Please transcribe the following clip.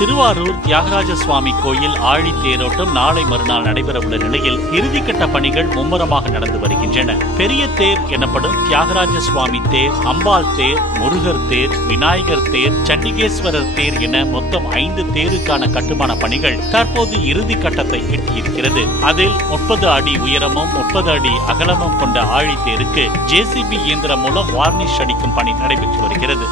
திருவாரூர் தியாகராஜ சுவாமி கோயில் ஆழி தேரோட்டம் நாளை மறுநாள் நடைபெறவுள்ள நிலையில் இறுதிக்கட்ட பணிகள் மும்முரமாக நடந்து வருகின்றன. பெரிய தேர் எனப்படும் தியாகராஜ சுவாமி தேர், அம்பாள் தேர், முருகர் தேர், விநாயகர் தேர், சண்டிகேஸ்வரர் தேர் என மொத்தம் 5 தேருக்கான கட்டுமான பணிகள் தற்போது இறுதி கட்டத்தை எட்டியிருக்கிறது. அதில் 30 அடி உயரமும் 30 அடி அகலமும் கொண்ட ஆழி தேருக்கு JCB இயந்திரம் மூலம் வார்னிஷ் அடிக்கும் பணி நடைபெற்று வருகிறது.